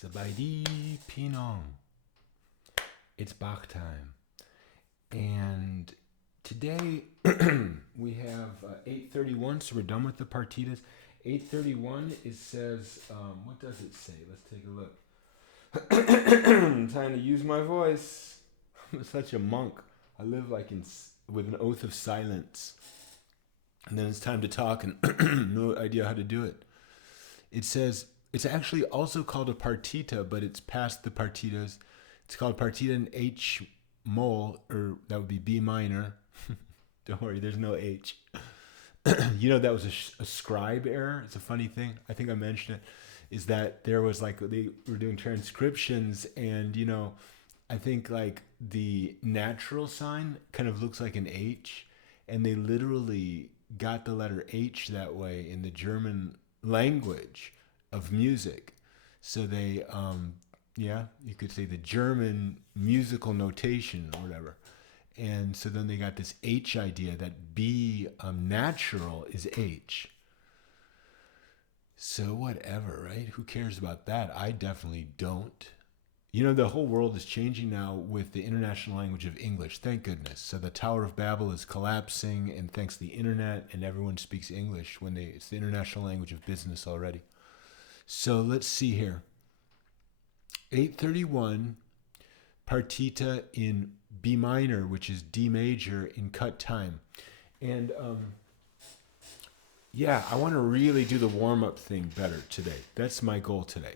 Sabaidi Pinong. It's Bach time. And today we have 8:31, so we're done with the partitas. 8:31, it says, what does it say? Let's take a look. Time to use my voice. I'm such a monk. I live with an oath of silence. And then it's time to talk and no idea how to do it. It says, it's actually also called a partita, but it's past the partitas. It's called partita in H mol, or that would be B minor. Don't worry, there's no H. You know, that was a scribe error. It's a funny thing. I think I mentioned it. Is that there was they were doing transcriptions, and I think the natural sign kind of looks like an H, and they literally got the letter H that way in the German language of music. So they, you could say the German musical notation or whatever. And so then they got this H idea that B natural is H. So whatever, right? Who cares about that? I definitely don't. The whole world is changing now with the international language of English. Thank goodness. So the Tower of Babel is collapsing, and thanks to the internet, and everyone speaks English it's the international language of business already. So let's see here. 8:31, partita in B minor, which is D major in cut time. And I want to really do the warm-up thing better today. That's my goal today.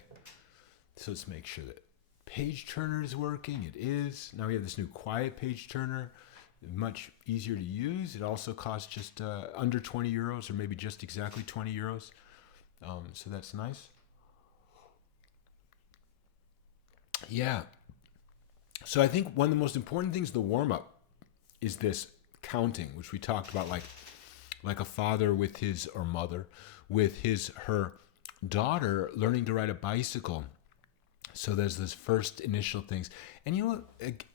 So let's make sure that page turner is working. It is. Now we have this new quiet page turner. Much easier to use. It also costs just under 20 euros, or maybe just exactly 20 euros. So that's nice. Yeah. So I think one of the most important things, the warm-up, is this counting, which we talked about, like a father with his, or mother, with her daughter learning to ride a bicycle. So there's this first initial things. And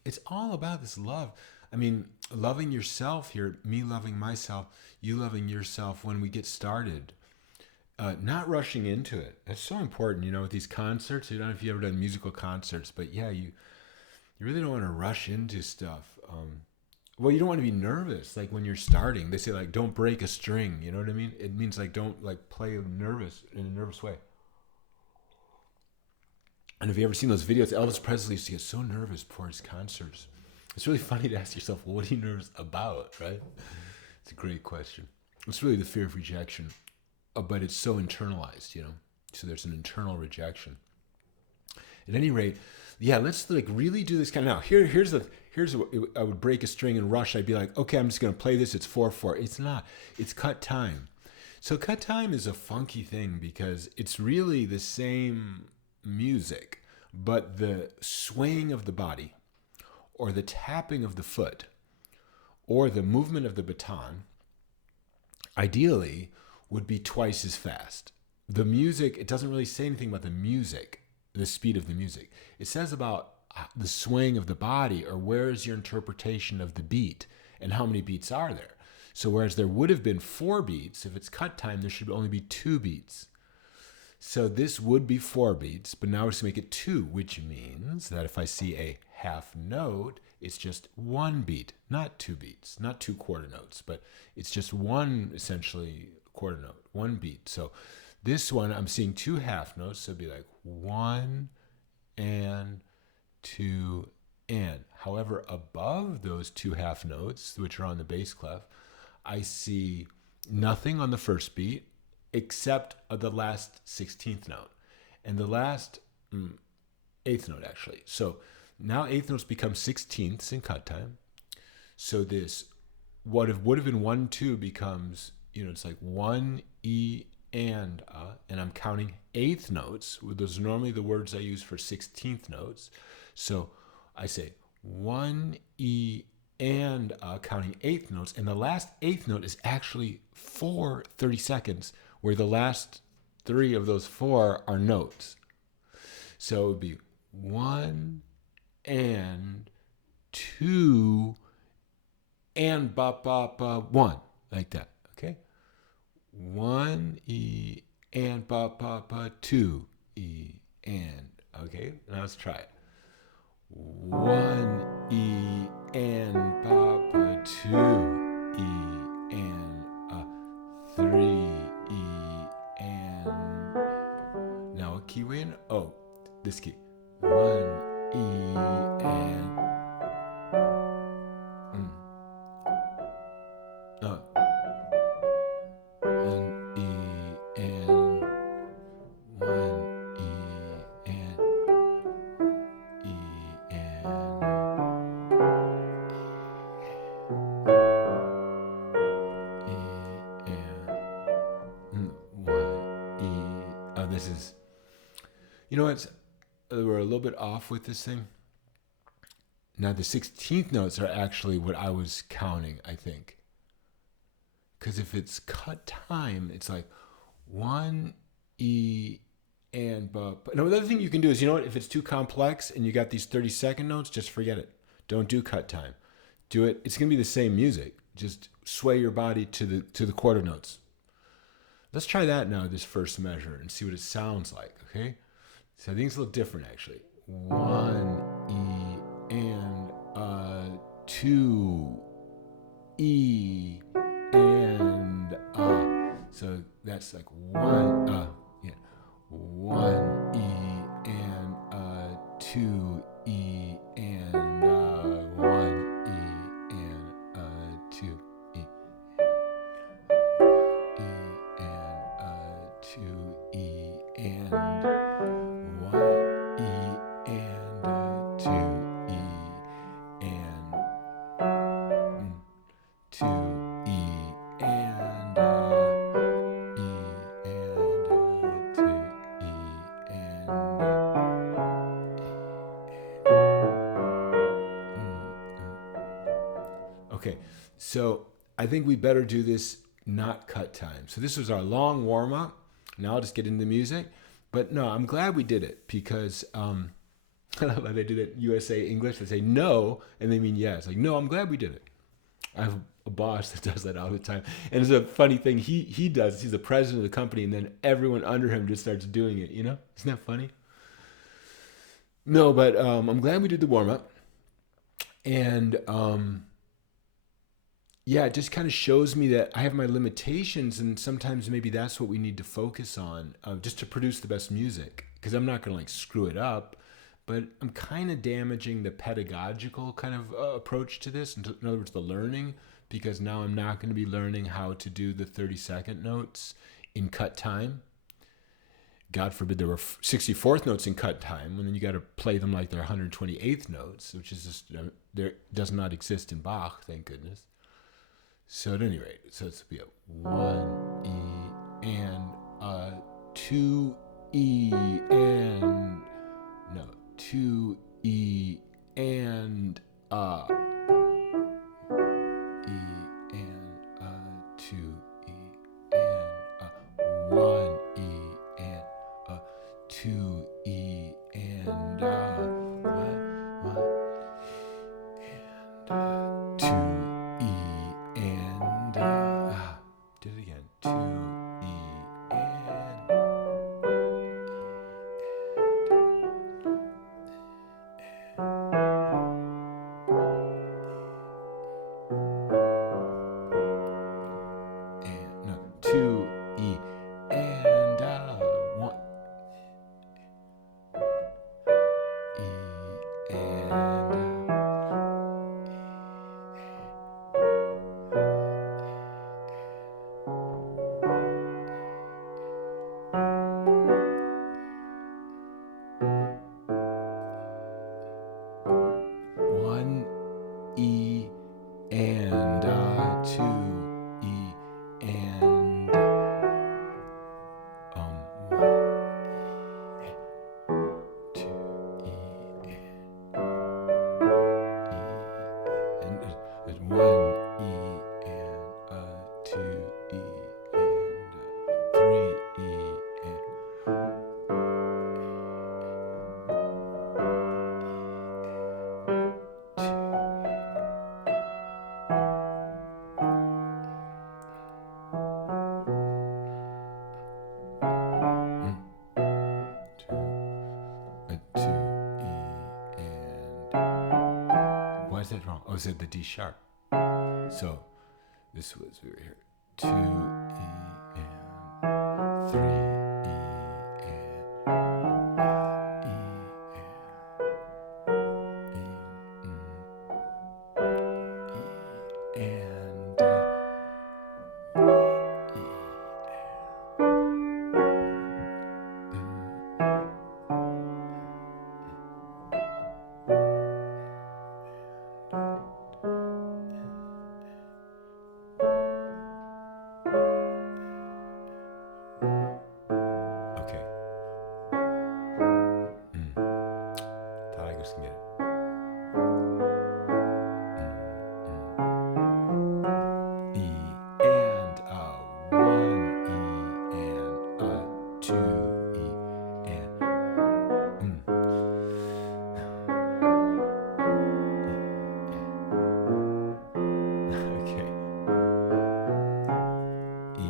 it's all about this love. I mean, loving yourself here, me loving myself, you loving yourself when we get started. Not rushing into it. That's so important, with these concerts. I don't know if you've ever done musical concerts, but yeah, you really don't want to rush into stuff. Well, you don't want to be nervous. Like when you're starting, they say don't break a string. You know what I mean? It means don't play nervous in a nervous way. And have you ever seen those videos? Elvis Presley used to get so nervous before his concerts. It's really funny to ask yourself, well, what are you nervous about, right? It's a great question. It's really the fear of rejection, but it's so internalized, So there's an internal rejection. At any rate, let's really do this kind of now. Here's what I would break a string and rush. I'd be like, okay, I'm just going to play this. It's 4/4. It's not. It's cut time. So cut time is a funky thing because it's really the same music, but the swaying of the body, or the tapping of the foot, or the movement of the baton, ideally would be twice as fast. The music, it doesn't really say anything about the music, the speed of the music. It says about the swaying of the body, or where is your interpretation of the beat and how many beats are there. So whereas there would have been 4 beats, if it's cut time, there should only be 2 beats. So this would be 4 beats, but now we're going to make it 2, which means that if I see a half note, it's just 1 beat, not 2 beats, not 2 quarter notes, but it's just 1 essentially quarter note, 1 beat. So this one, I'm seeing 2 half notes, so it'd be 1 and 2 and. However, above those 2 half notes, which are on the bass clef, I see nothing on the first beat except the last 16th note and the last 8th note, actually. So now 8th notes become 16ths in cut time. So this, what would have been 1, 2 becomes, it's 1 E and I'm counting 8th notes. Those are normally the words I use for 16th notes. So I say 1 E and counting 8th notes, and the last 8th note is actually 4 30-seconds, where the last 3 of those 4 are notes. So it would be 1 and 2 and ba ba ba 1, like that. Okay, 1 E and ba ba ba 2 E and Okay, now let's try it. 1 E and Papa, 2 E and 3 E and now what key we in? Oh, this key. 1 E and 1 E and 1 E and E and E and 1 E. Oh, this is. You know what? We're a little bit off with this thing. Now the 16th notes are actually what I was counting, I think. Because if it's cut time, it's like 1 E and but. No, another thing you can do is, you know what? If it's too complex and you got these 30-second notes, just forget it. Don't do cut time. Do it. It's gonna be the same music. Just sway your body to the quarter notes. Let's try that now. This first measure and see what it sounds like. Okay. So I think it's a little different actually. 1 E and 2 E and so that's like 1 yeah, 1 E and 2 E and 1 E and 2 E and 2 E and 1 E and 2 E and 2 E and E and 2 E and Okay, so I think we better do this not cut time. So this was our long warm up. Now I'll just get into the music. But no, I'm glad we did it because I love how they do that USA English. They say no and they mean yes. Like, no, I'm glad we did it. I have a boss that does that all the time. And it's a funny thing he does. He's the president of the company and then everyone under him just starts doing it, you know? Isn't that funny? No, but I'm glad we did the warm up. And yeah, it just kind of shows me that I have my limitations, and sometimes maybe that's what we need to focus on, just to produce the best music. Because I'm not going to like screw it up, but I'm kind of damaging the pedagogical kind of approach to this. In other words, the learning, because now I'm not going to be learning how to do the 30-second notes in cut time. God forbid there were 64th notes in cut time, and then you got to play them like they're 128th notes, which is just there does not exist in Bach, thank goodness. So at any rate, so it's be a 1 E and 2 E and no 2 E and E and 2 E and 1 E and 2 E and 1 and 2 E and do it again. 2 E and 2 E and 1 E and 1 E and 2 E and 2 E and there's 1 E and 2 E and 3 E and Oh, I was at the D sharp. So this was, we were here. 2 E and 3 E and E and E and okay. Tigers can get it. E and 1 E and 2 E and okay. E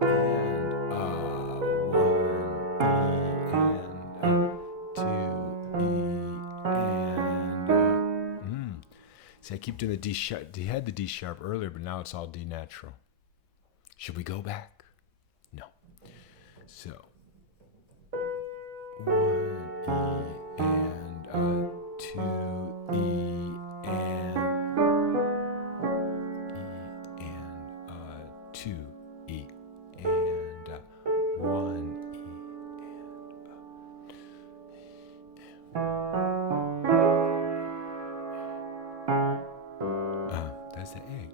and 1 E and 2 E and See, I keep doing the D sharp. He had the D sharp earlier, but now it's all D natural. Should we go back? No. So 1 E and 2 E and 2 E and 1 E and that's the egg.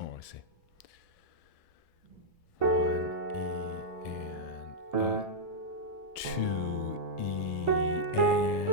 Oh, I see. 1 E and 2 E and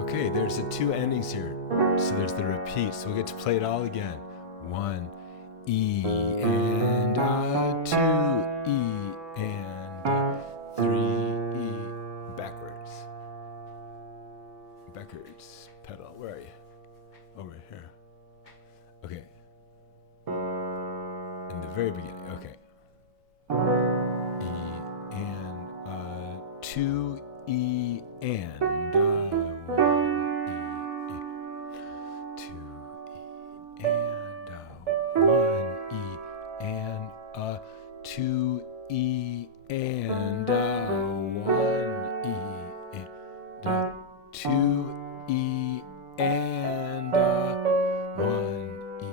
Okay, there's the 2 endings here. So there's the repeat. So we'll get to play it all again. 1 E and 2 E and 3 E. Backwards. Backwards pedal. Where are you? Over here. Okay. In the very beginning. Okay. E and 2 E and 1 E, 2 E and 1 E and 2 E and 1 E and 2 E and 1 E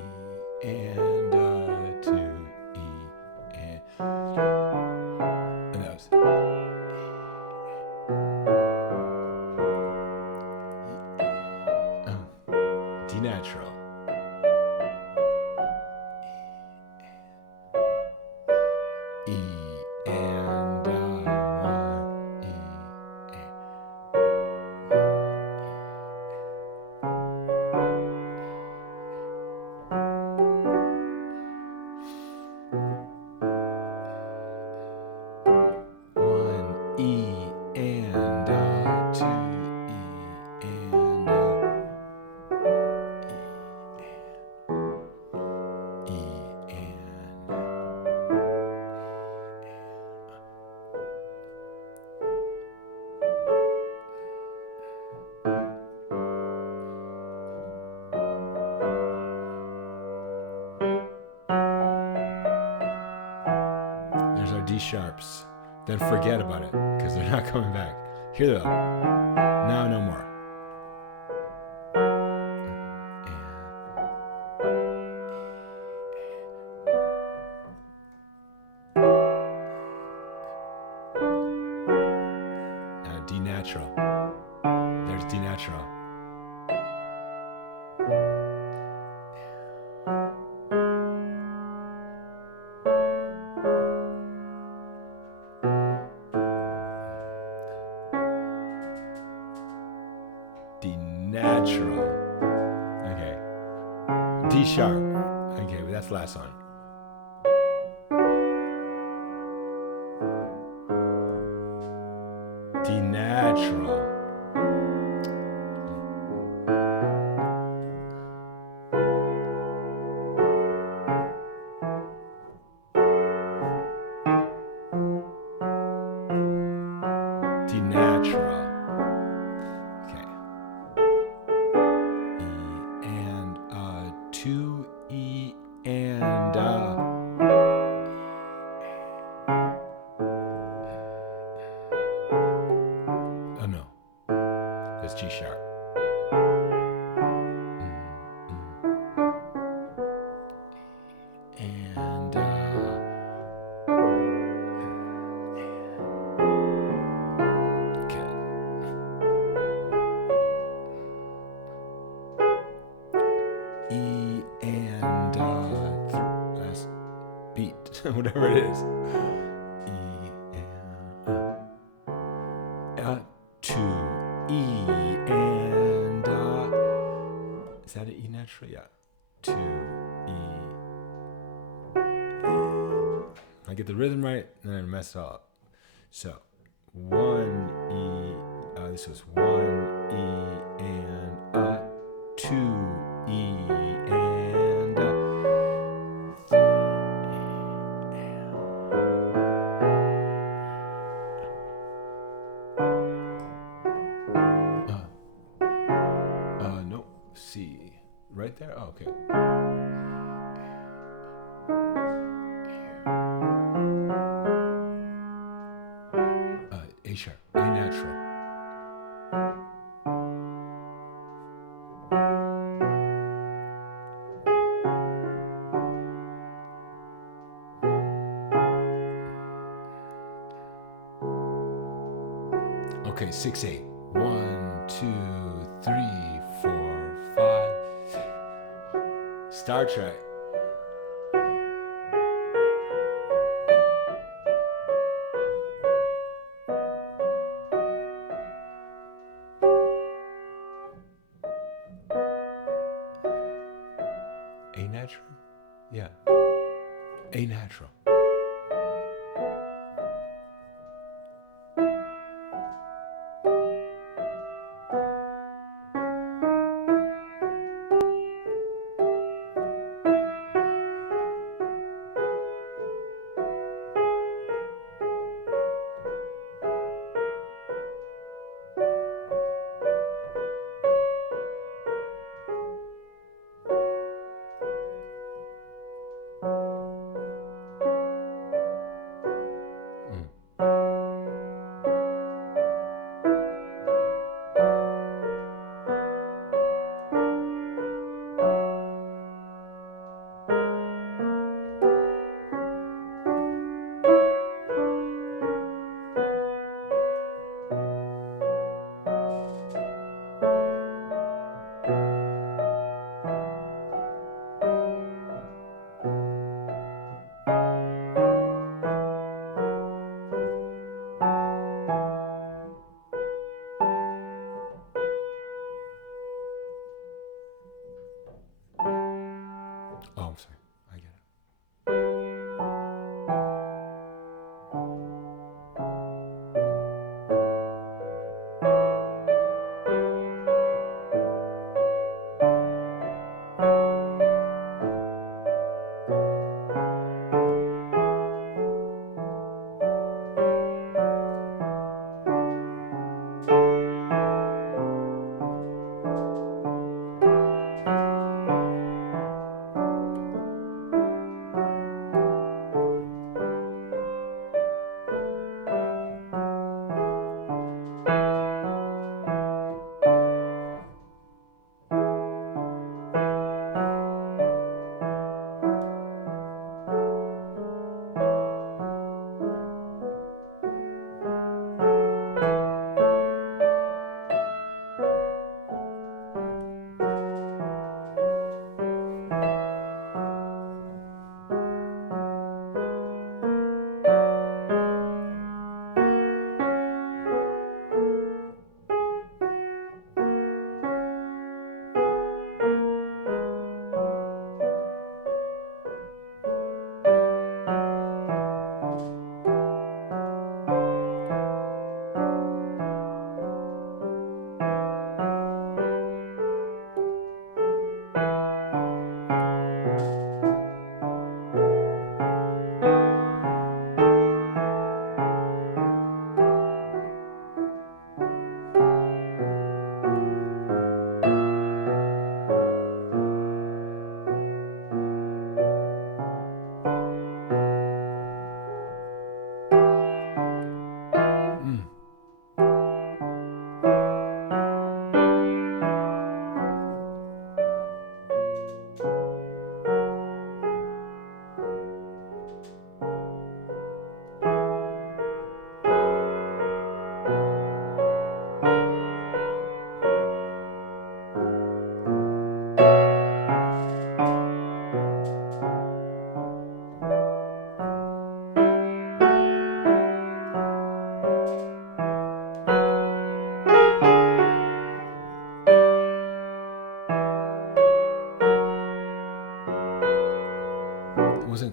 and 2 E and that was D natural. E and 1 E and 1 E and 2 E and D sharps. Then forget about it, because they're not coming back. Here they are. Now no more. Now D natural. There's D natural. D natural. Okay. D sharp. Okay, but that's the last one. D natural. D natural. Okay. E and 2 E and oh no. That's G sharp. And E and last beat, whatever it is. E and 2 E and is that an E natural? Yeah. 2 E. I get the rhythm right, and then I mess it up. So 1 E. This was 1 E and 2 E and 3 no, C. Right there? Oh, okay. A sharp, A natural. Okay, 6/8. 1, 2, 3, 4, 5. Star Trek. A natural? Yeah. A natural.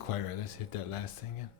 wasn't quite right. Let's hit that last thing again.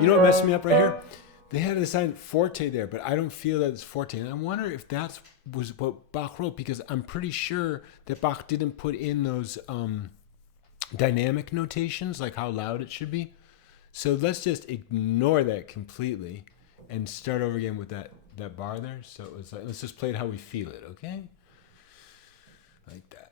You know what messed me up right here? They had a sign forte there, but I don't feel that it's forte. And I wonder if that was what Bach wrote, because I'm pretty sure that Bach didn't put in those dynamic notations, like how loud it should be. So let's just ignore that completely and start over again with that bar there. So it was like, let's just play it how we feel it, okay? Like that.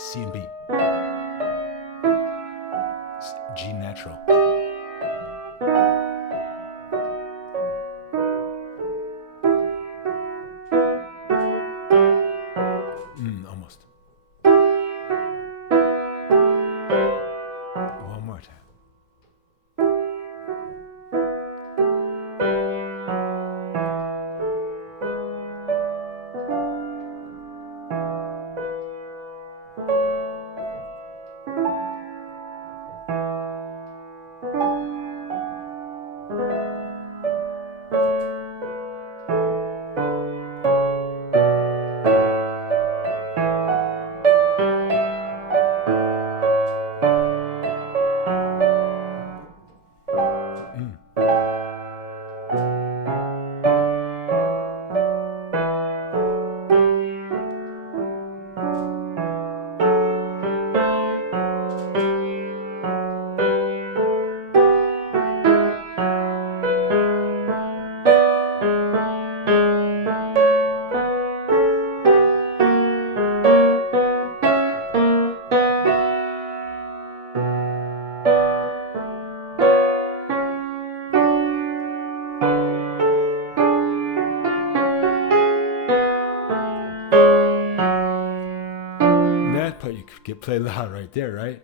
C and B. G natural. Almost. One more time. that part you could get played loud right there, right?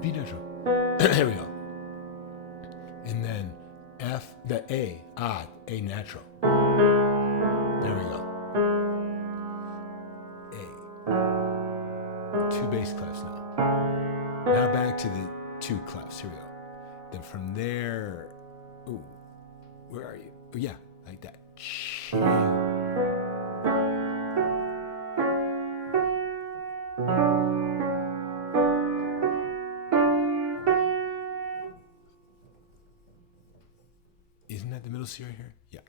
B natural. There we go. And then F, the A natural. There we go. A. Two bass clefs now. Now back to the two clefs. Here we go. Then from there, ooh, where are you? Oh, yeah, like that. Isn't that the middle C right here? Yeah.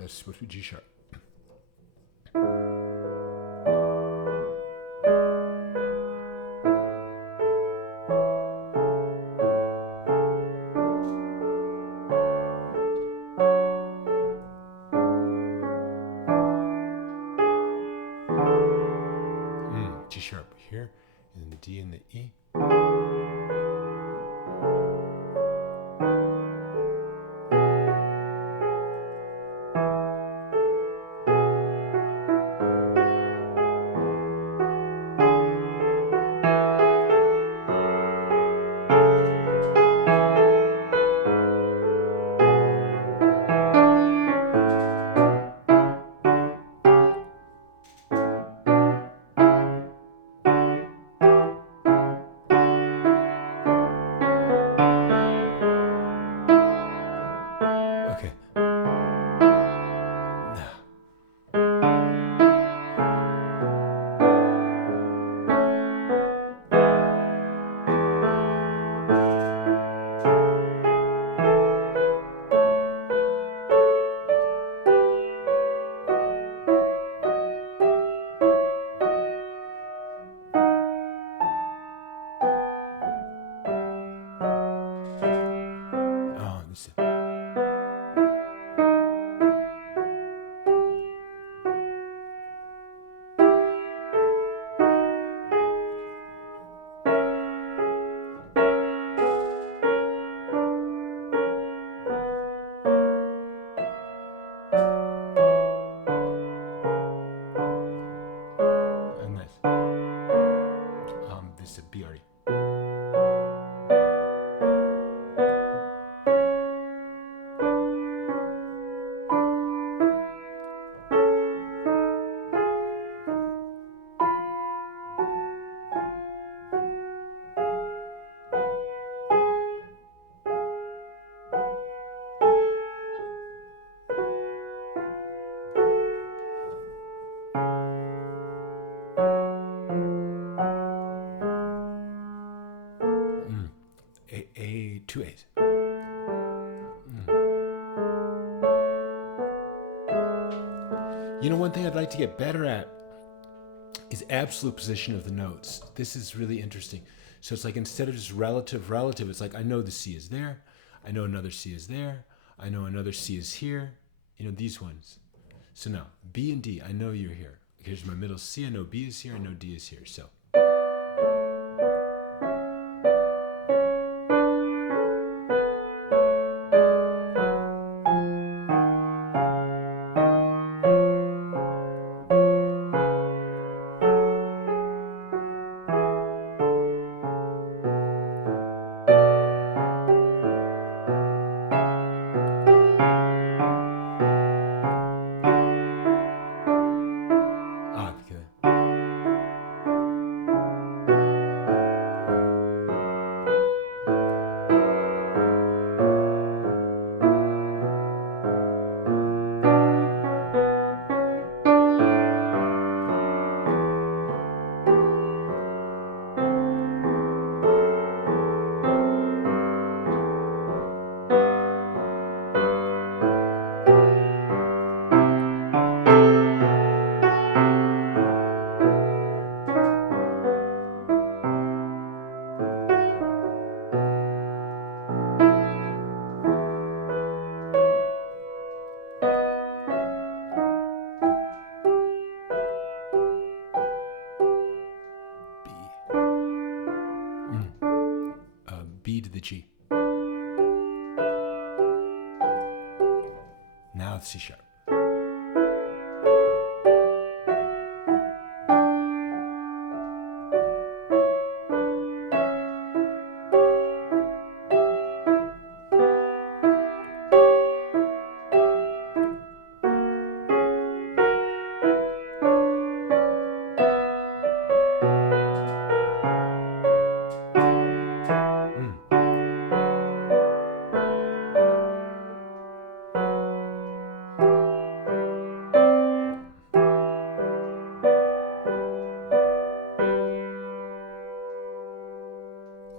That's supposed to be G sharp. G sharp here, and then the D and the E. Okay. Oh, this is nice. This is a B already. Two A's. One thing I'd like to get better at is absolute position of the notes. This is really interesting. So it's like instead of just relative, it's like I know the C is there. I know another C is there. I know another C is here. These ones. So now, B and D, I know you're here. Here's my middle C. I know B is here. I know D is here. So. B to the G. Now it's C sharp.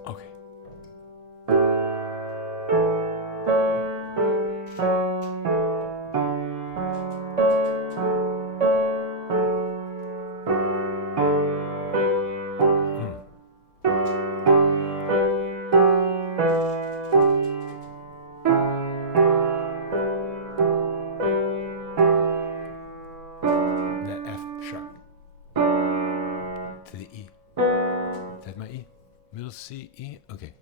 Okay. That F sharp to the E. Is that my E? Middle C, E? Okay.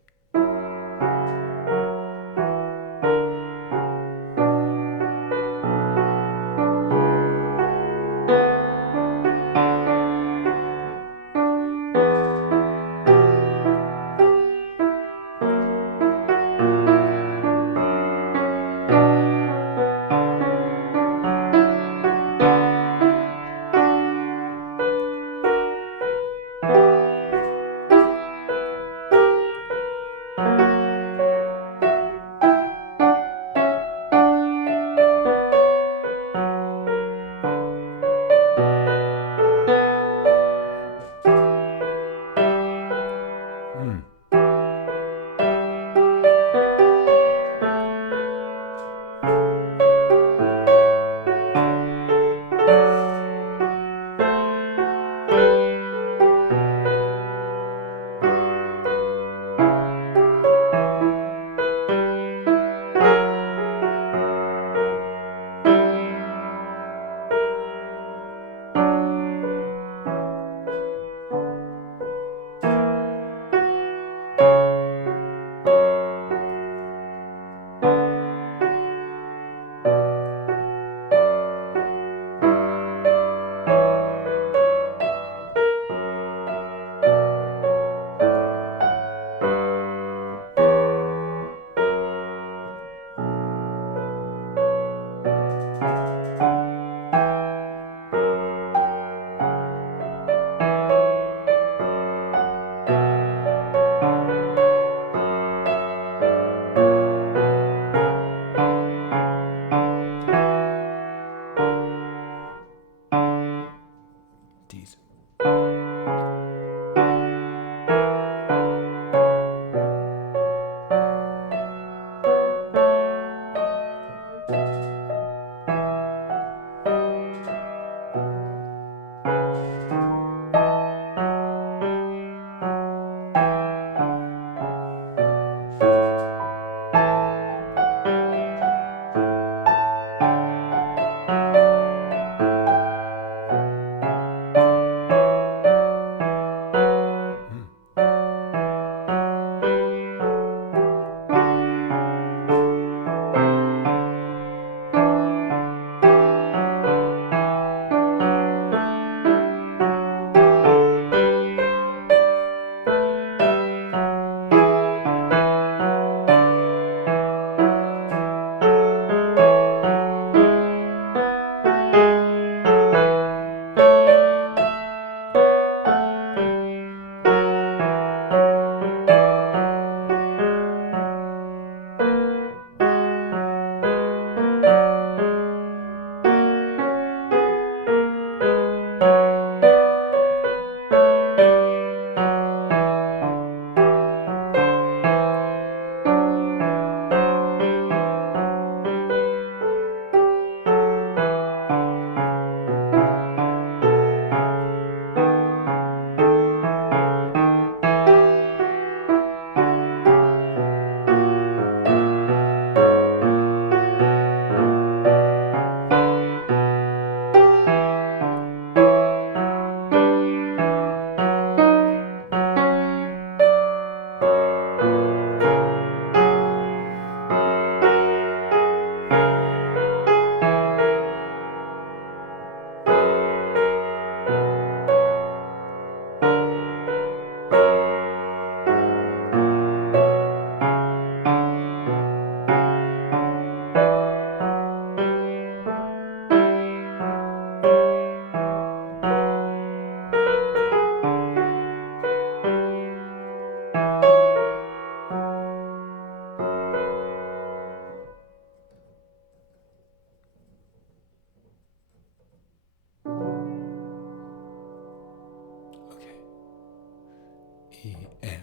E, and.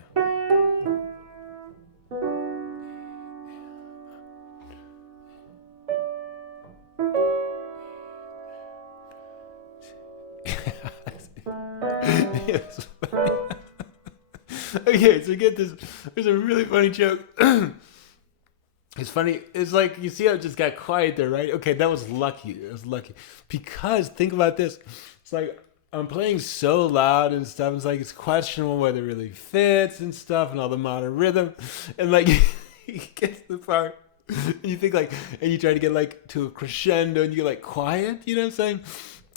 It's funny. Okay, so get this. There's a really funny joke. It's funny. It's like, you see how it just got quiet there, right? Okay, that was lucky. It was lucky. Because think about this. It's like I'm playing so loud and stuff. It's like it's questionable whether it really fits and stuff and all the modern rhythm. And like he gets to the part and you think like, and you try to get like to a crescendo and you get like quiet, you know what I'm saying?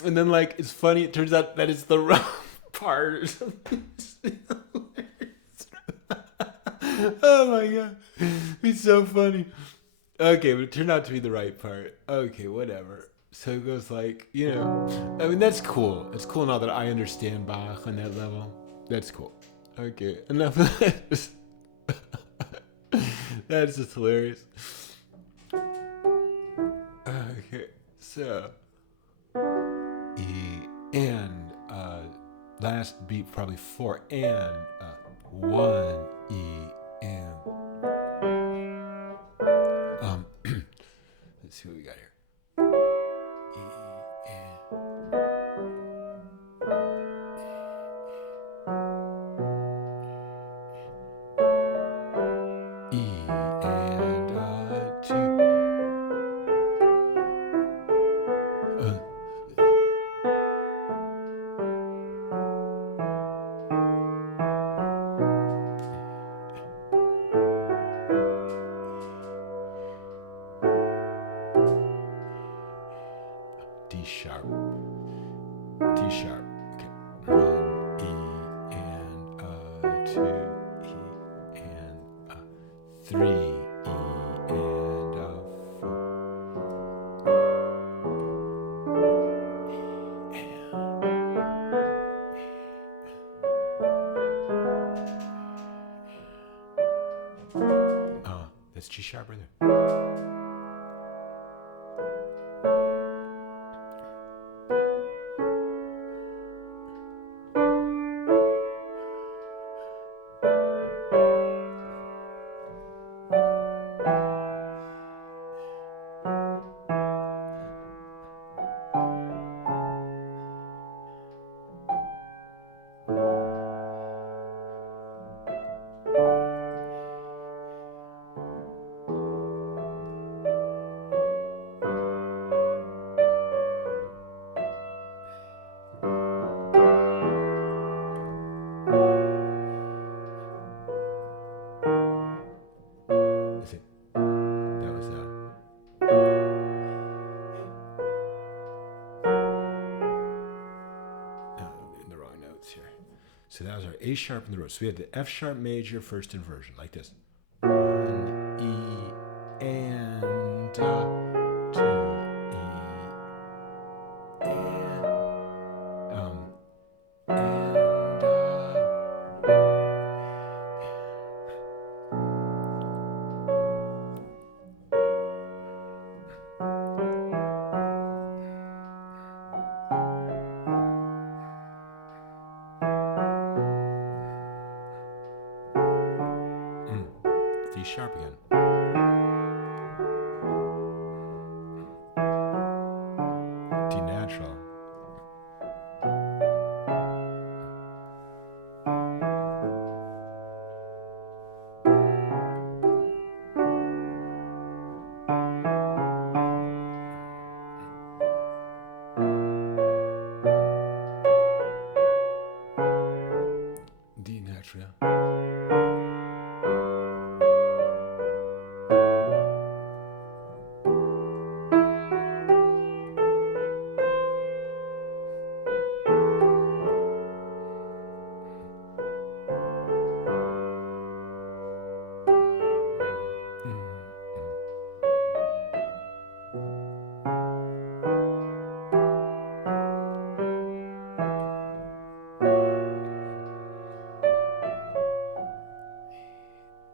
And then like it's funny, it turns out that it's the wrong part or something. Oh my god, it's so funny. Okay, but it turned out to be the right part. Okay, whatever. So it goes like, you know, I mean, that's cool. It's cool now that I understand Bach on that level. That's cool. Okay, enough of that. That's just hilarious. Okay, so E and last beat probably 4 and 1 E and let's see what we got here. E and E and 2. D sharp. D sharp. Okay. 1 E and 2 E and 3 E and 4 E and that's G sharp right there. That's it. That was in the wrong notes here. So that was our A sharp in the row. So we had the F sharp major first inversion, like this. 1 E and 2 E and D sharp again. D natural. D natural.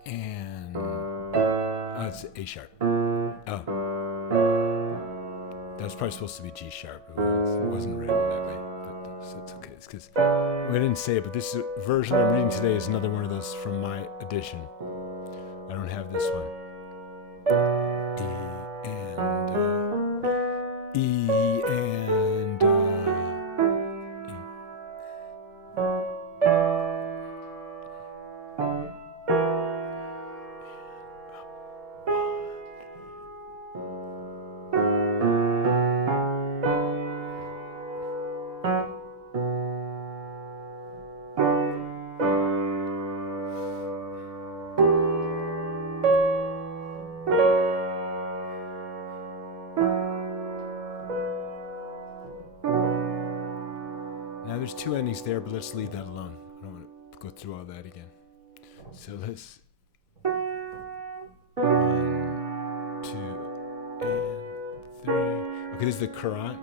And it's A sharp. Oh, that was probably supposed to be G sharp. It wasn't written that way. But So it's okay. It's because we didn't say it, but this version I'm reading today is another one of those from my edition. I don't have this one. E and E. Now there's two endings there, but let's leave that alone. I don't want to go through all that again. So let's 1, 2, and 3. Okay, this is the Quran.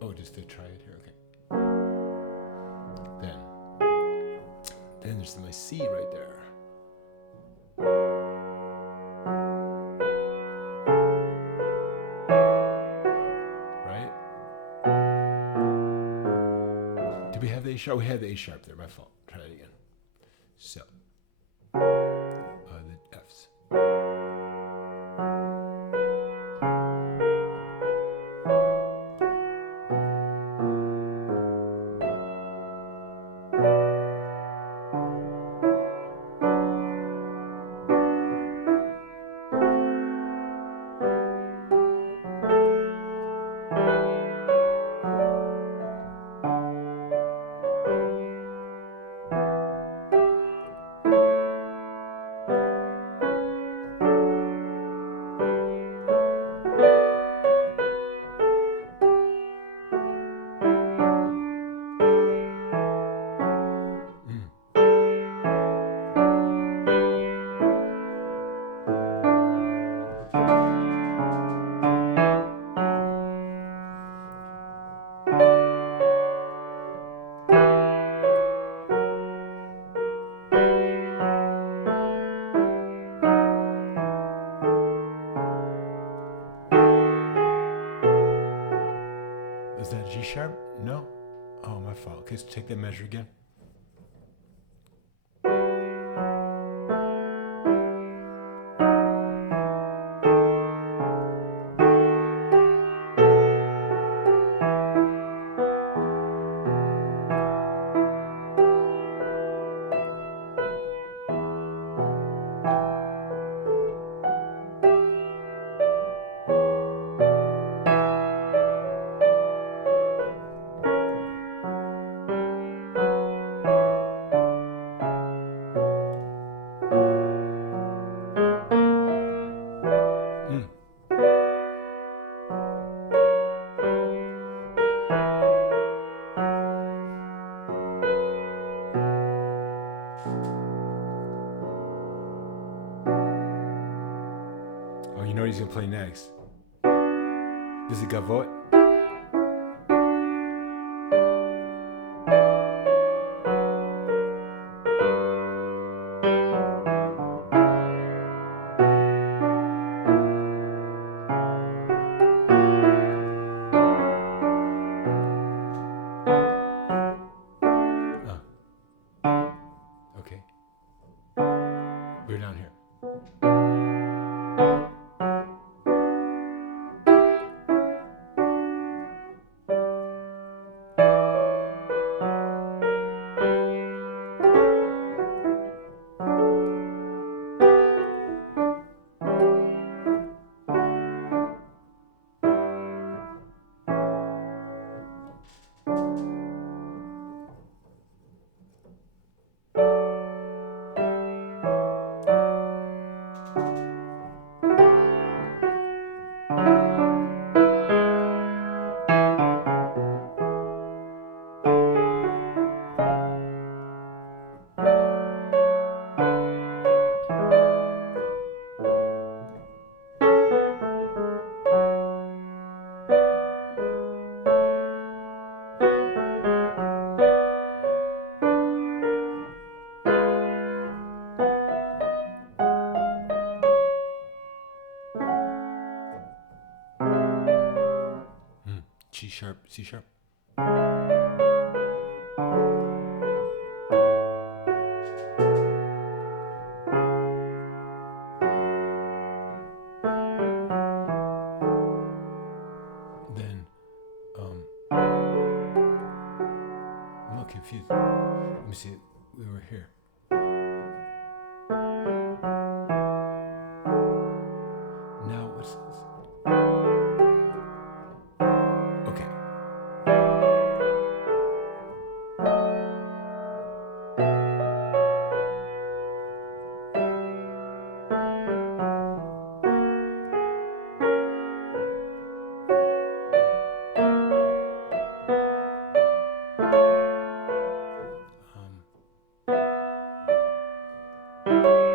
Oh, just to try it here. Okay. Then there's my C right there. Right? Did we have the A sharp? We had the A sharp there. My fault. Try it again. So, the Fs. Is that G sharp? No? Oh, my fault. Okay, so take that measure again. know what he's gonna play next. This is Gavotte. Okay. We're down here. G sharp, C sharp. Then, I'm a little confused. Let me see. We were here. Now, what's this? Okay.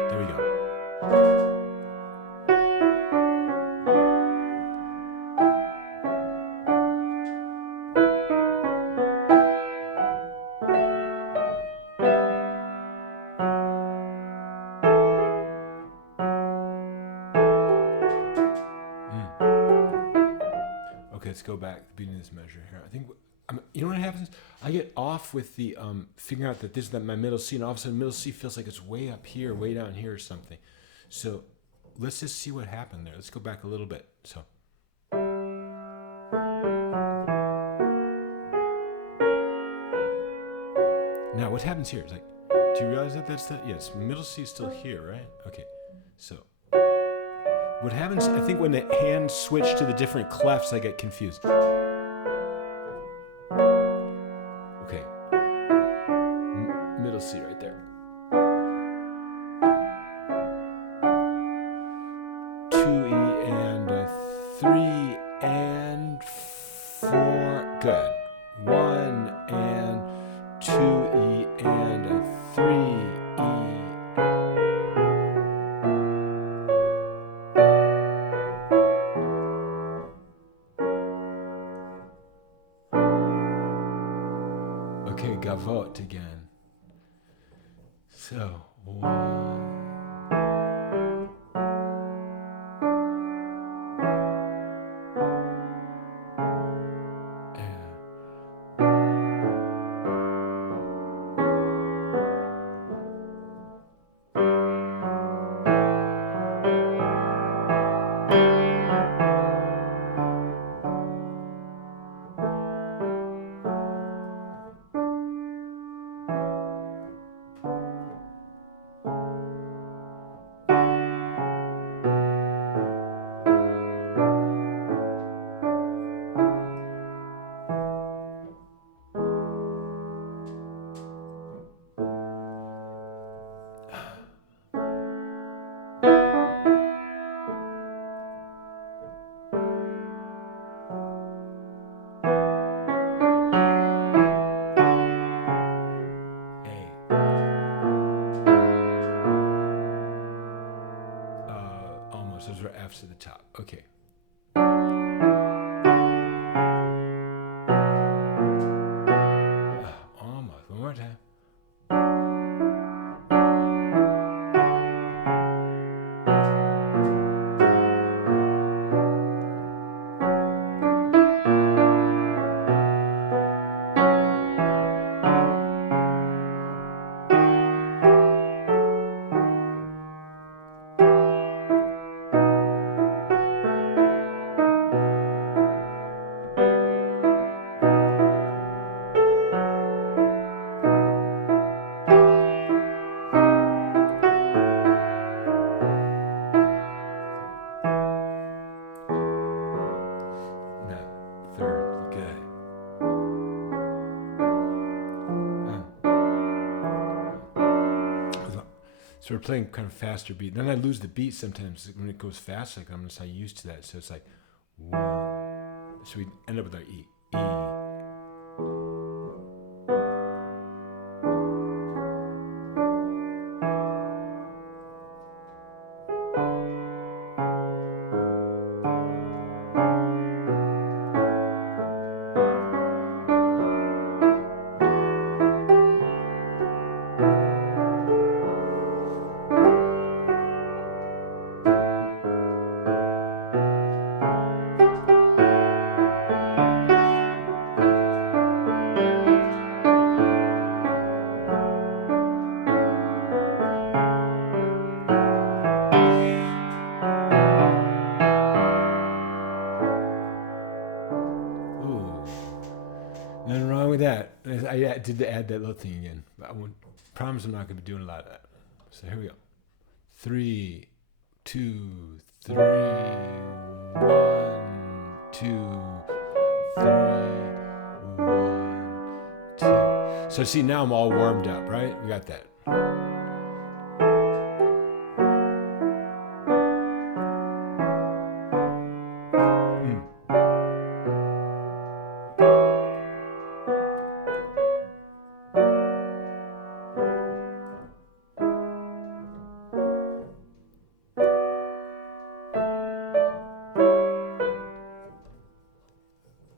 There we go. Okay, let's go back to the beginning of this measure here. I think, you know what happens? I get off with the figuring out that this is my middle C, and all of a sudden middle C feels like it's way up here, way down here or something. So let's just see what happened there. Let's go back a little bit. So. Now what happens here is like, do you realize that that's the, yes, middle C is still here, right? Okay, so. What happens, I think when the hands switch to the different clefs, I get confused. Okay. Middle C right there. 2E and a 3 and 4. Good. 1 and 2E and a 3E. Okay, Gavotte again. So, 1. F's at the top. Okay. Almost. One more time. So we're playing kind of faster beat. Then I lose the beat sometimes when it goes fast. Like I'm just not used to that. So it's like one. So we end up with our E. Nothing wrong with that. I did add that little thing again. I promise I'm not going to be doing a lot of that. So here we go. 3, 2, 3, 1, 2, 3, 1, 2. So see, now I'm all warmed up, right? We got that.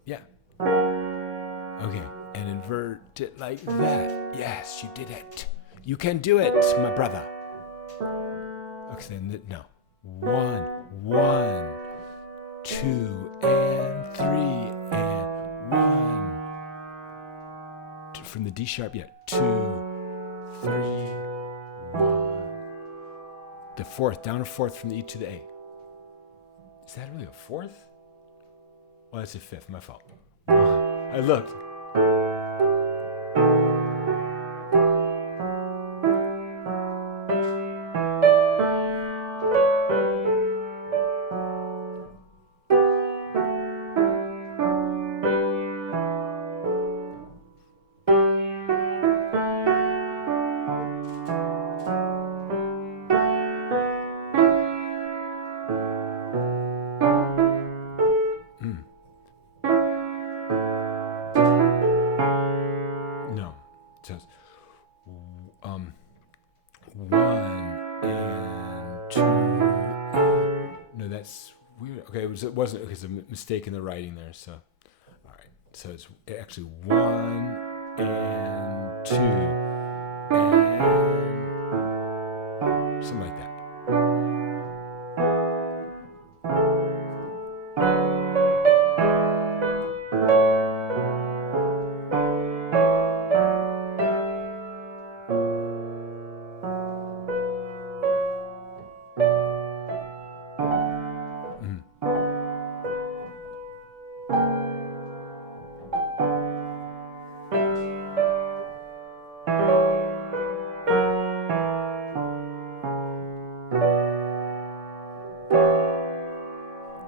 Yeah. Okay, and invert it like that. Yes, you did it. You can do it, my brother. Okay, then no. 1, 1, 2, and 3, and 1. From the D sharp, yeah. 2, 3, 1. The fourth, down a fourth from the E to the A. Is that really a fourth? Oh, that's a fifth. My fault. I looked. No. It says 1 and 2. No, that's weird. Okay, it wasn't. Okay, it's a mistake in the writing there. So, all right. So it's actually 1 and 2 and something like that.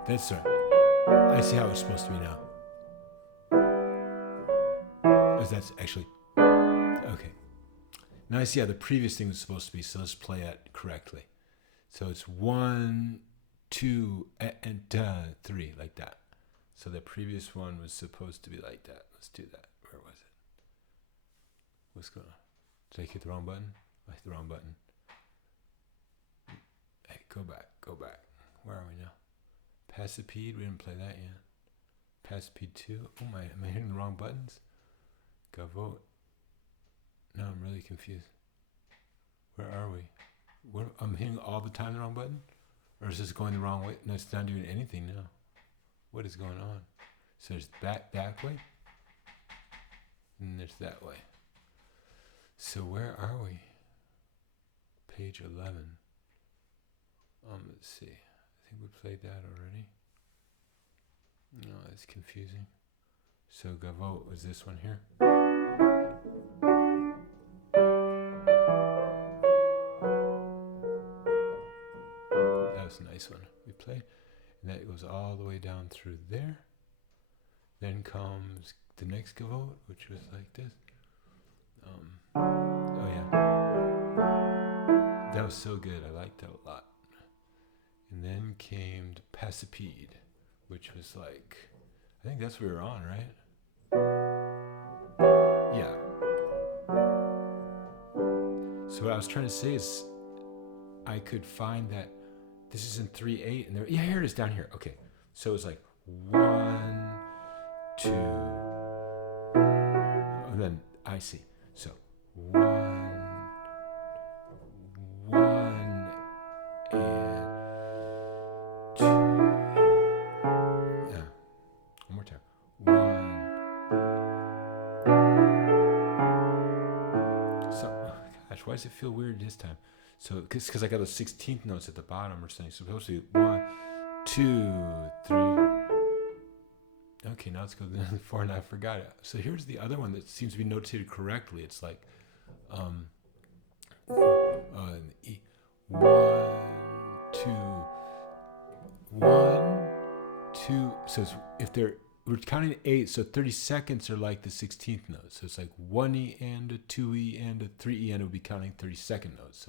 That's right. I see how it's supposed to be now. That's actually okay. Now I see how the previous thing was supposed to be. So let's play it correctly. So it's 1, 2, and 3 like that. So the previous one was supposed to be like that. Let's do that. Where was it? What's going on? Did I hit the wrong button? I hit the wrong button. Hey, go back. Where are we now? Passipede, we didn't play that yet. Passipede 2. Oh my, am I hitting the wrong buttons? Gavotte. No, I'm really confused. Where are we? I'm hitting all the time the wrong button? Or is this going the wrong way? No, it's not doing anything now. What is going on? So there's back way. And there's that way. So where are we? Page 11. Let's see. I think we played that already. No, it's confusing. So Gavotte was this one here. That was a nice one. We played. And that goes all the way down through there. Then comes the next Gavotte, which was like this. Oh yeah. That was so good. I liked that a lot. And then came Passipede, which was like, I think that's what we were on, right? Yeah. So what I was trying to say is I could find that this is in 3/8 and there, yeah, here it is down here. Okay. So it was like 1, 2, and then I see. So 1, 1 and 2. Yeah. One more time. 1. So, oh gosh, why does it feel weird this time? So, because I got those 16th notes at the bottom or something. So supposed to be 1, 2, 3. Okay, now let's go to the 4, and I forgot it. So here's the other one that seems to be notated correctly. It's like, E. 1, 2, 1, 2. So it's, if we're counting 8, so 30 seconds are like the 16th note. So it's like 1E and a 2E and a 3E, and it would be counting 30-second notes.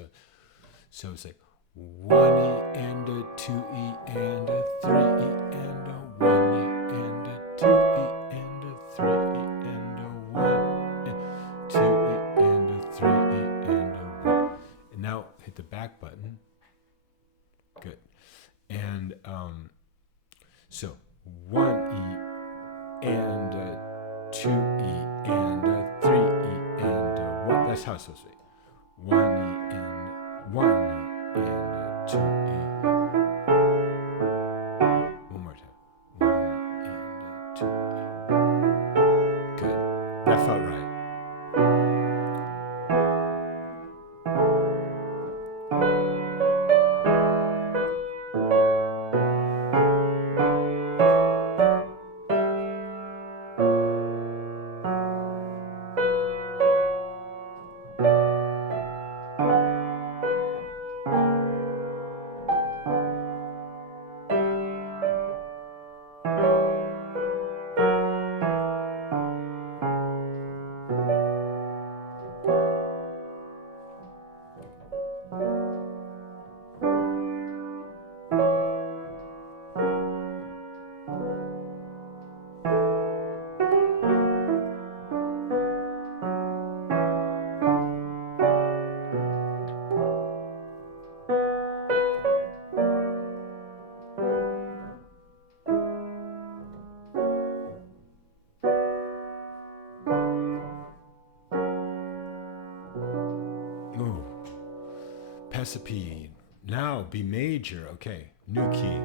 So it's like 1E and a 2E and a 3E and a 1E and a 2E and a 3E and a 1 and 2E and a 3E and a 1. And now hit the back button. Good. And so 1E and a 2E and a 3E and a 1. That's how it's supposed to be. 1E and 1E and a 2E. One more time. 1E and a 2E. Good. That felt right. Passipede. Now B major. Okay. New key.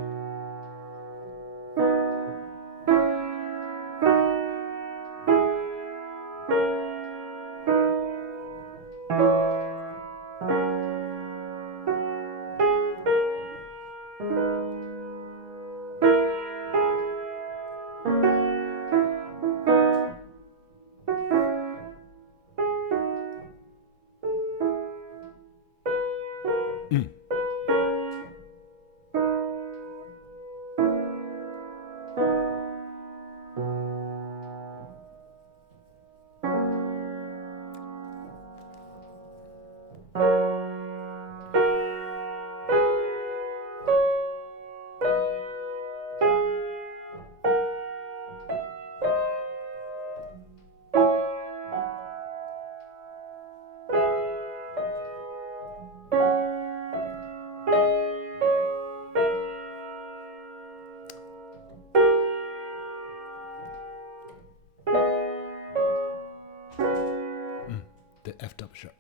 F double sharp.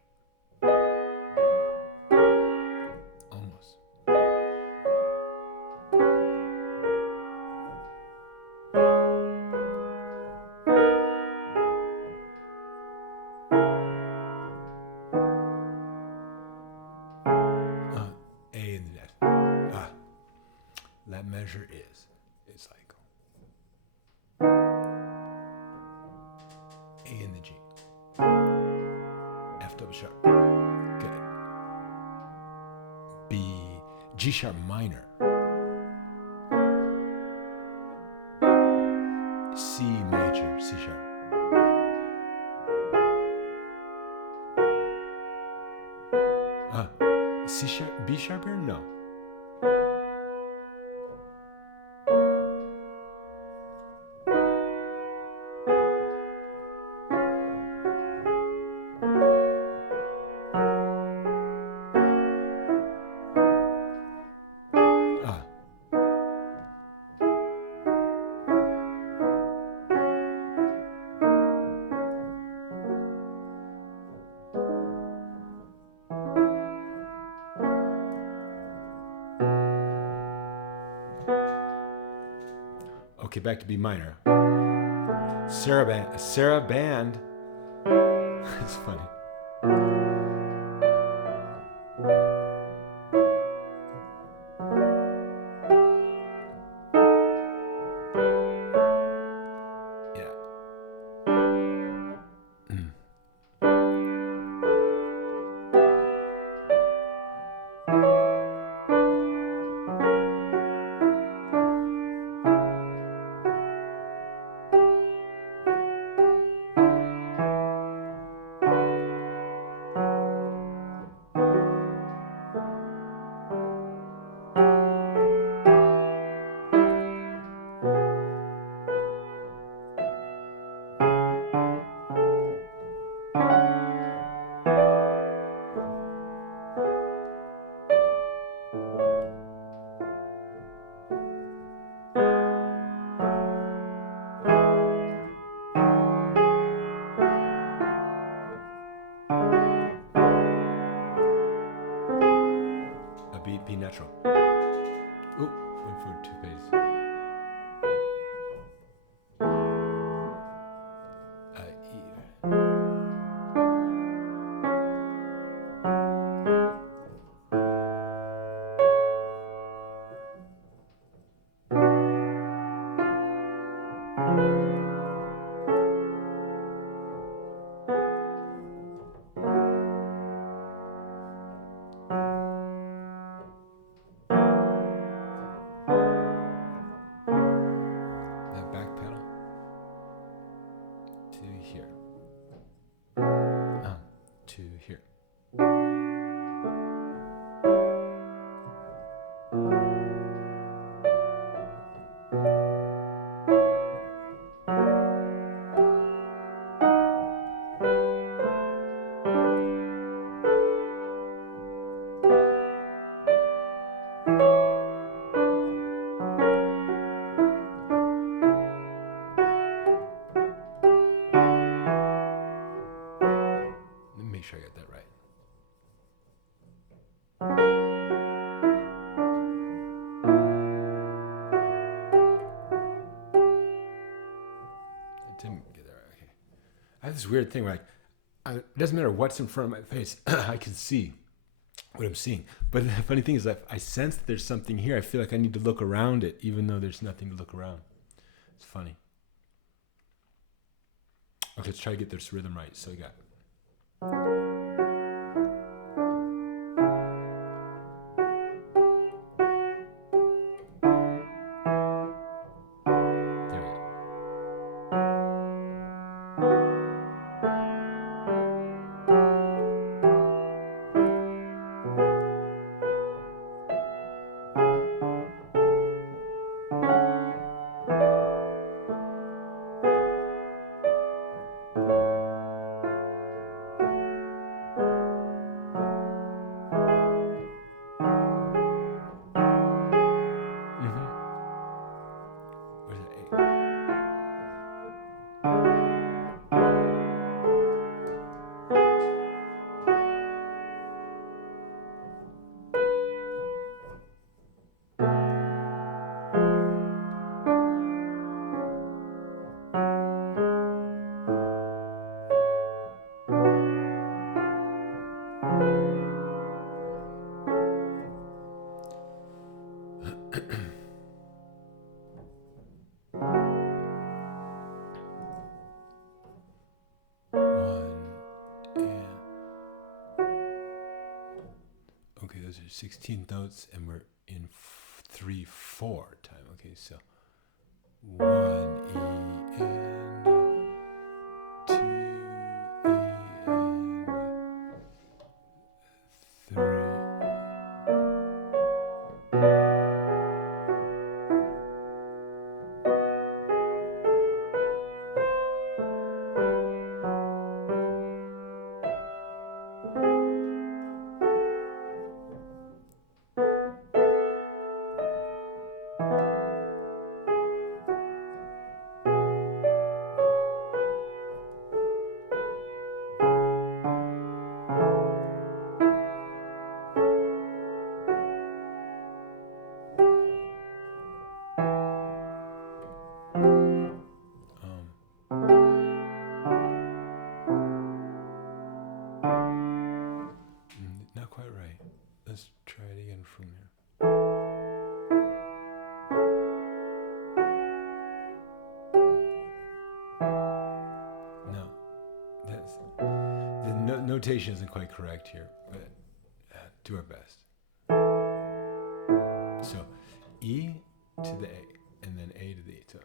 Almost. A in the F. That measure is. It's like A in the G. F double sharp. Good. B, G sharp minor. C major, C sharp. C sharp, B sharp here? No. Okay, back to B minor. Saraband. It's funny. B natural. Oh, went for 2 paces. E. Here. To here. Make sure I get that right. I didn't get that right. Okay. I have this weird thing where it doesn't matter what's in front of my face, I can see what I'm seeing. But the funny thing is that I sense that there's something here. I feel like I need to look around it, even though there's nothing to look around. It's funny. Okay, let's try to get this rhythm right. So we got. those are 16th notes, and we're in 3/4 time. Okay, so 1 E and 2 E and 3. Not quite right. Let's try it again from here. No, that's the notation isn't quite correct here, but do our best. So E to the A, and then A to the E. So.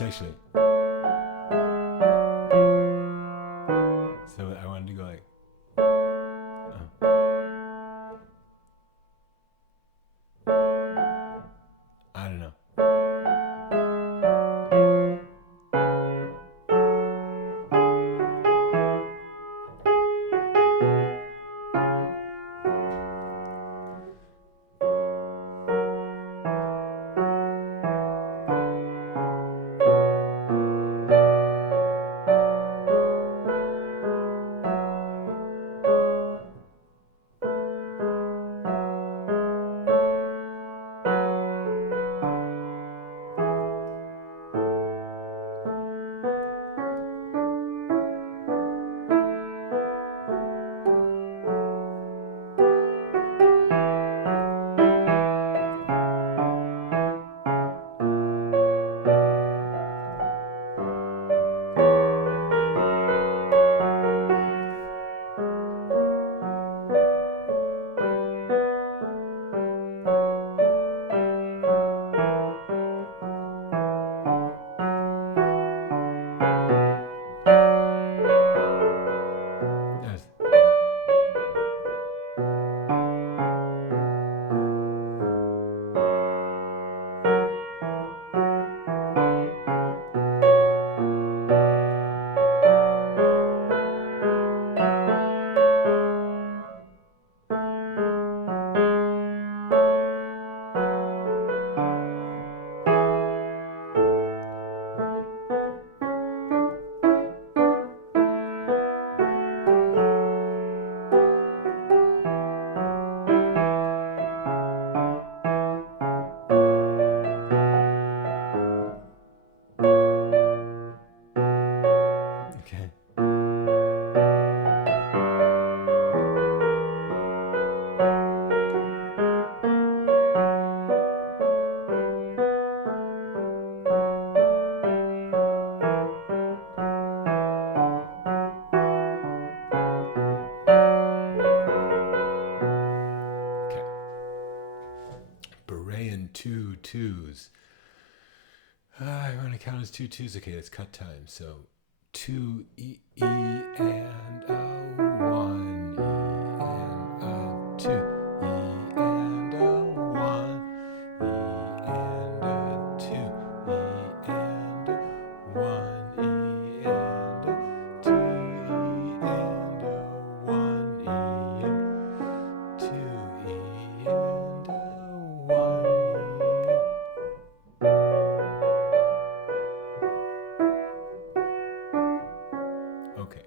It's actually. So I wanted to go like. I don't know. Okay. Okay. Berean 2/2s. I want to count as 2/2s. Okay, that's cut time. So 2 E and a 1 E and a 2 E and a 1 E and a 2 E and a 1 E and a 2 E and a 1 E and 2 E and a 1 E. Okay.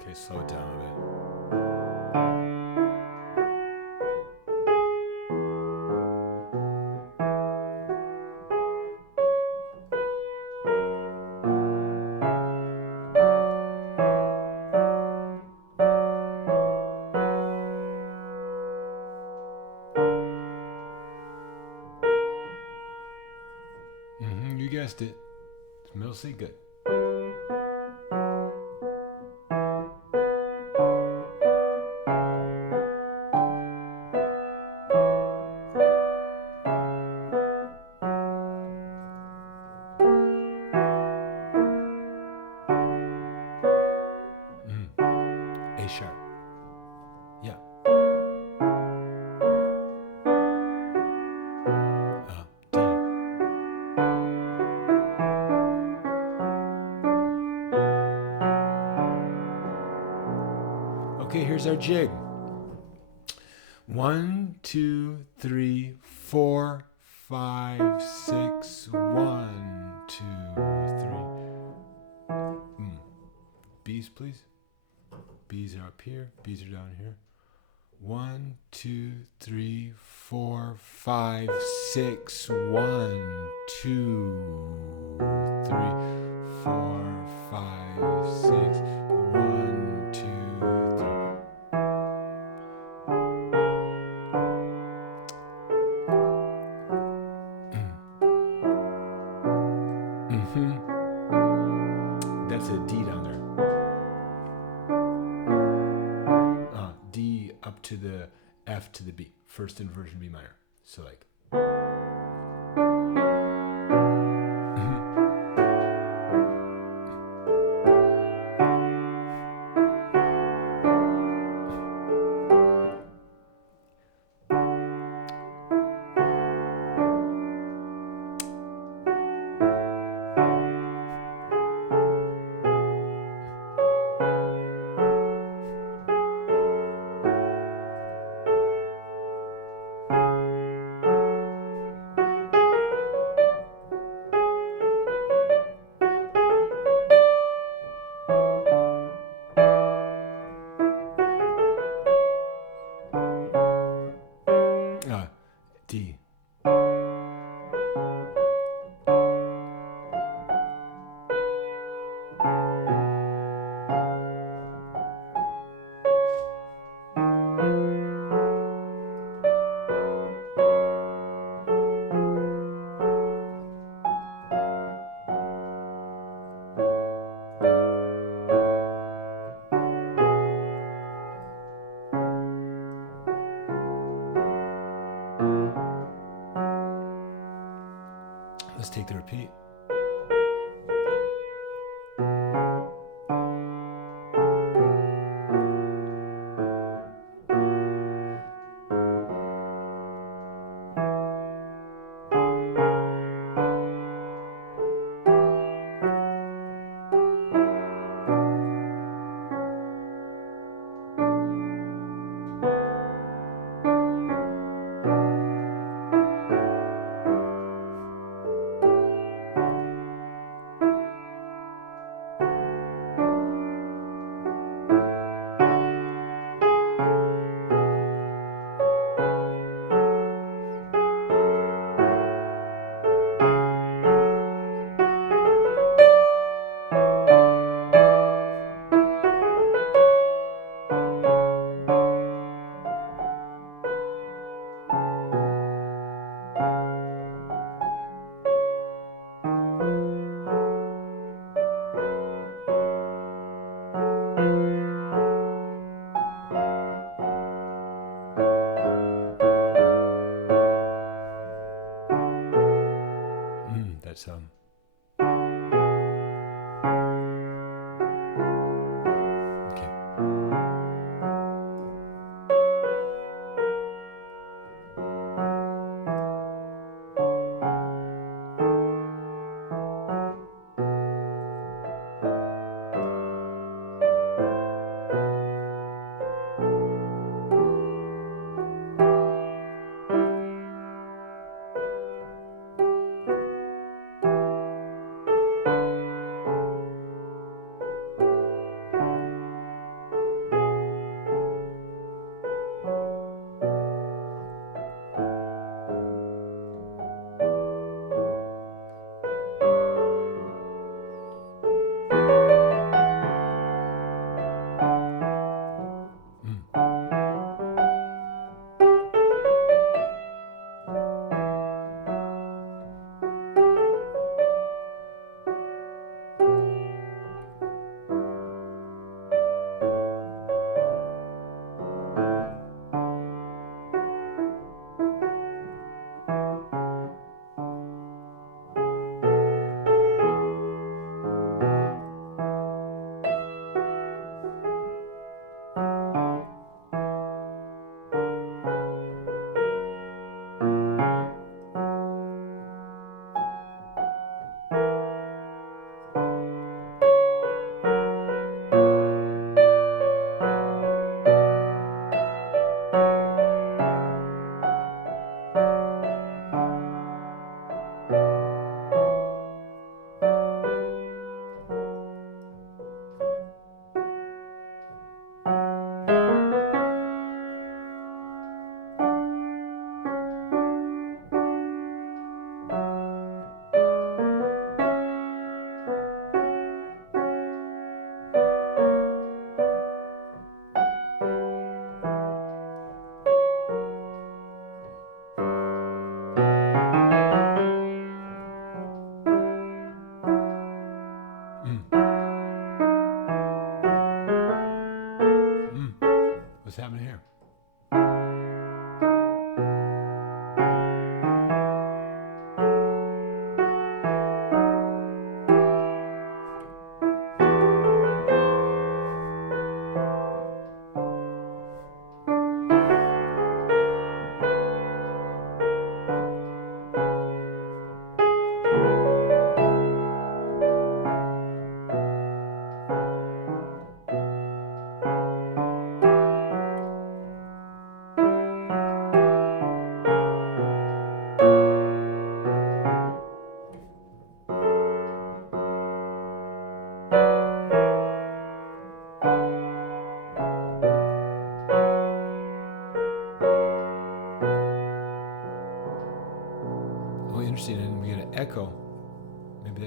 Okay, slow it down a bit. You guessed it. It's middle C, good. Okay, here's our jig. 1, 2, 3, 4, 5, 6. 1, 2, 3. B's, please. B's are up here. B's are down here. 1, 2, 3, 4, 5, 6. 1, 2, 3, 4, 5, 6. 1, 2, 3. That's a D down there. D up to the F to the B. First inversion B minor. So like. D. Let's take the repeat.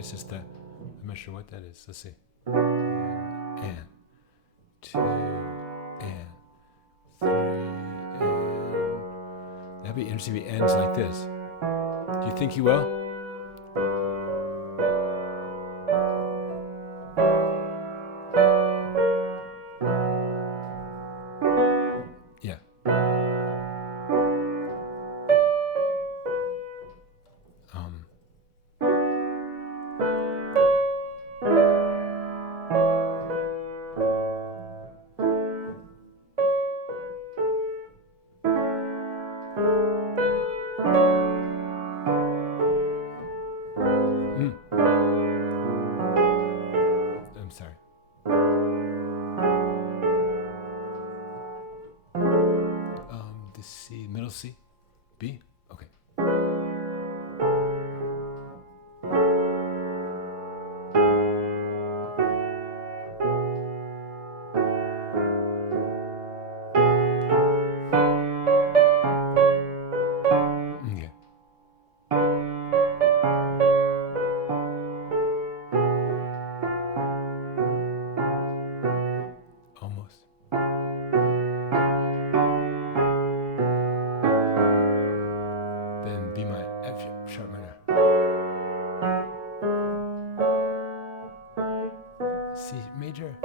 It's just that I'm not sure what that is. Let's see. 1 and 2 and 3 and. That'd be interesting if he ends like this. Do you think he will? Yeah. I'm sorry. The C, middle C, B. Okay. Okay. Almost. Then B minor, F sharp minor. C major.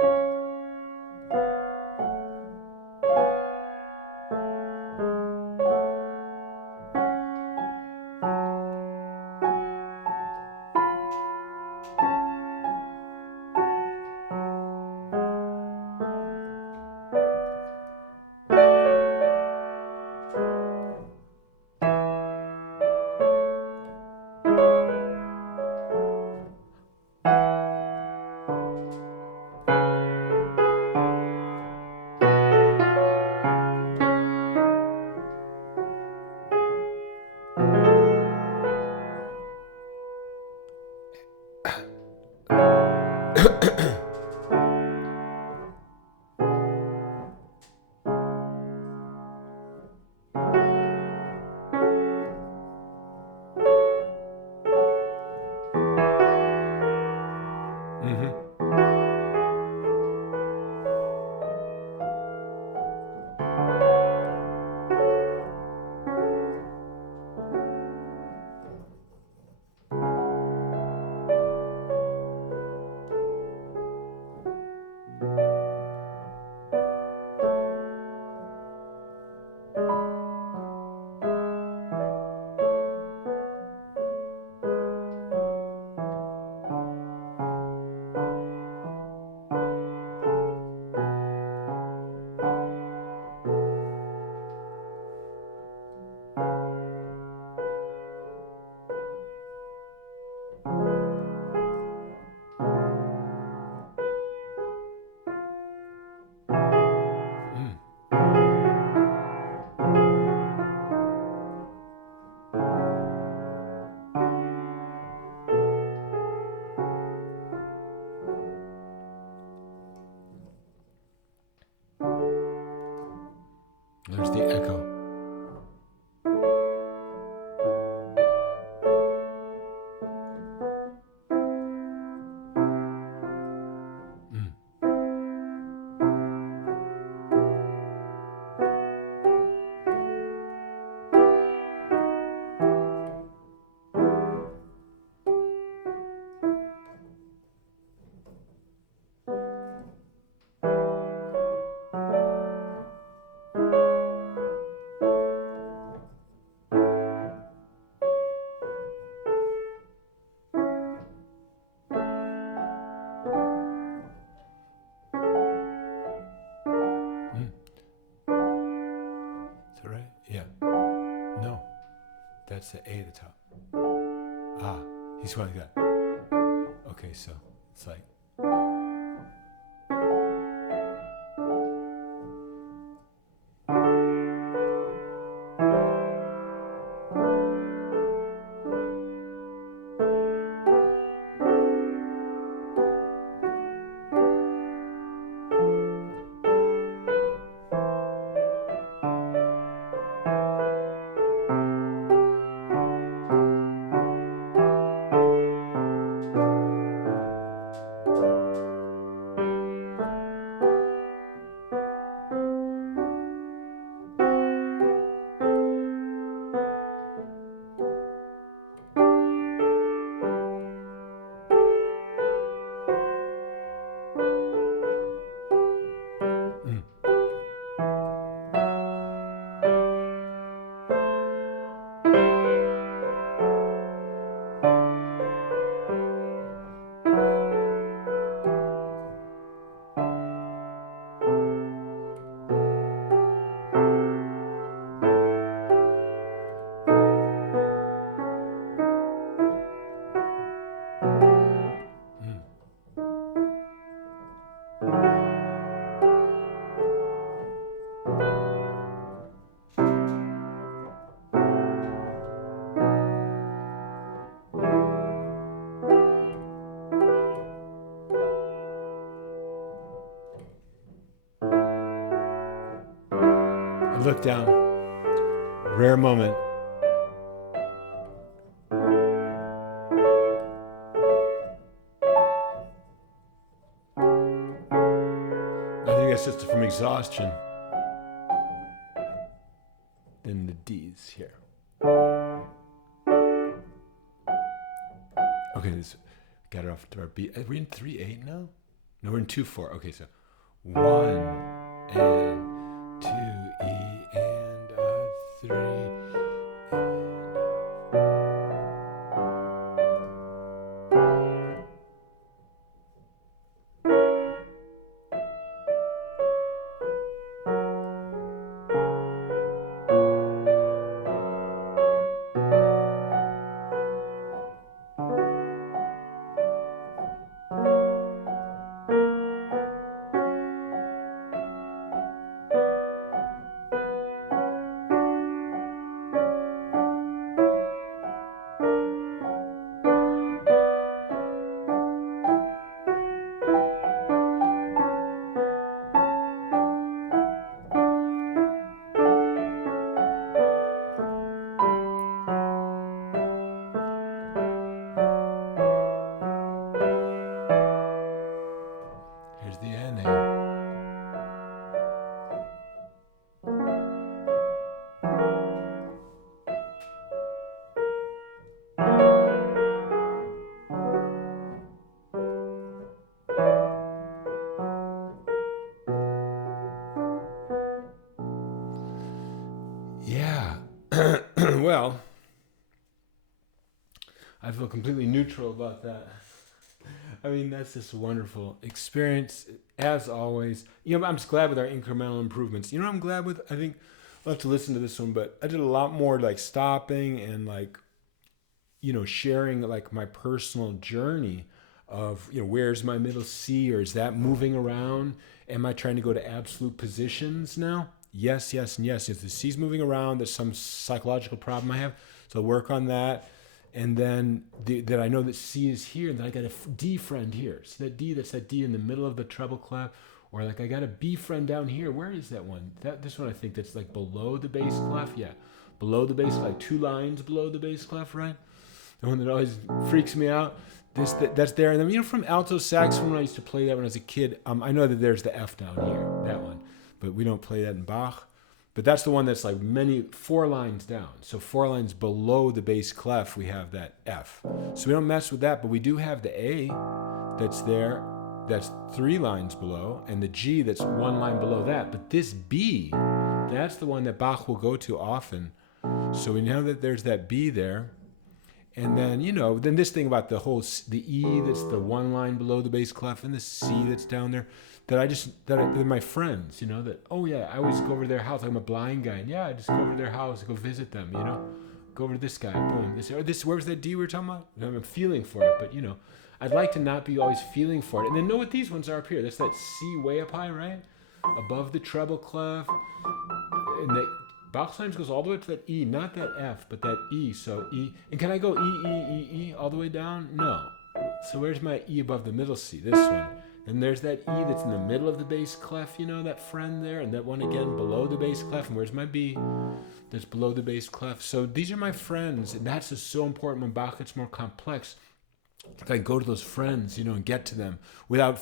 There's the echo. That's the A at the top. Ah, he's going like that. Okay, so it's like. look down. Rare moment. I think that's just from exhaustion. Then the D's here. Okay, this got it off to our beat. Are we in 3/8 now? No, we're in 2/4. Okay, so 1 and 2 E and 3. Here's the ending. Yeah. Well, I feel completely neutral about that. I mean, that's just a wonderful experience, as always. You know, I'm just glad with our incremental improvements. You know what I'm glad with? I think I'll have to listen to this one, but I did a lot more like stopping and like, you know, sharing like my personal journey of, you know, where's my middle C, or is that moving around? Am I trying to go to absolute positions now? Yes, yes, and yes. If the C's moving around, there's some psychological problem I have. So I'll work on that. And then that I know that C is here, and then I got a D friend here. So that's that D in the middle of the treble clef, or like I got a B friend down here. Where is that one? This one I think that's like below the bass clef. Yeah, below the bass, like 2 lines below the bass clef, right? The one that always freaks me out. That's there. And then, you know, from alto saxophone, when I used to play that when I was a kid, I know that there's the F down here, that one, but we don't play that in Bach. But that's the one that's like 4 lines down. So 4 lines below the bass clef, we have that F. So we don't mess with that, but we do have the A that's there, that's 3 lines below, and the G that's 1 line below that. But this B, that's the one that Bach will go to often. So we know that there's that B there. And then, you know, then this thing about the E that's the 1 line below the bass clef, and the C that's down there, they're my friends, you know, that, oh yeah, I always go over to their house. I'm a blind guy. And yeah, I just go over to their house, go visit them, you know, go over to this guy, boom, where was that D we were talking about? I'm feeling for it, but you know, I'd like to not be always feeling for it. And then know what these ones are up here. That's that C way up high, right? Above the treble clef. And the Bach sometimes goes all the way to that E, not that F, but that E. So E, and can I go E, E, E, E all the way down? No. So where's my E above the middle C? This one. And there's that E that's in the middle of the bass clef, you know, that friend there, and that one again below the bass clef. And where's my B? That's below the bass clef. So these are my friends, and that's just so important when Bach gets more complex. If I go to those friends, you know, and get to them without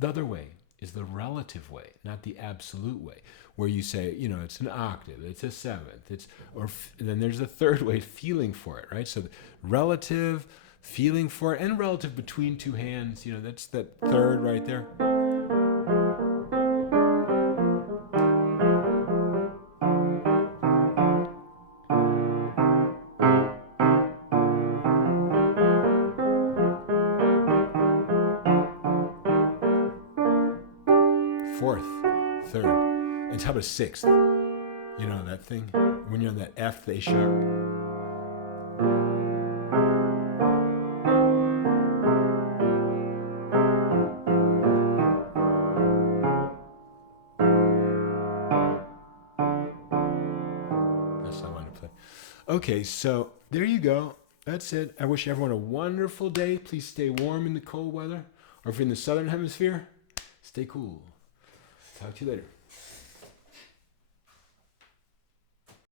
the other way is the relative way, not the absolute way, where you say, you know, it's an octave, it's a seventh, and then there's a third way, feeling for it, right? So relative, feeling for it, and relative between 2 hands, you know, that's that third right there. Fourth, third, and how about a sixth? You know, that thing, when you're on that F, the A sharp. That's what I wanted to play. Okay, so there you go. That's it. I wish everyone a wonderful day. Please stay warm in the cold weather. Or if you're in the southern hemisphere, stay cool. Talk to you later.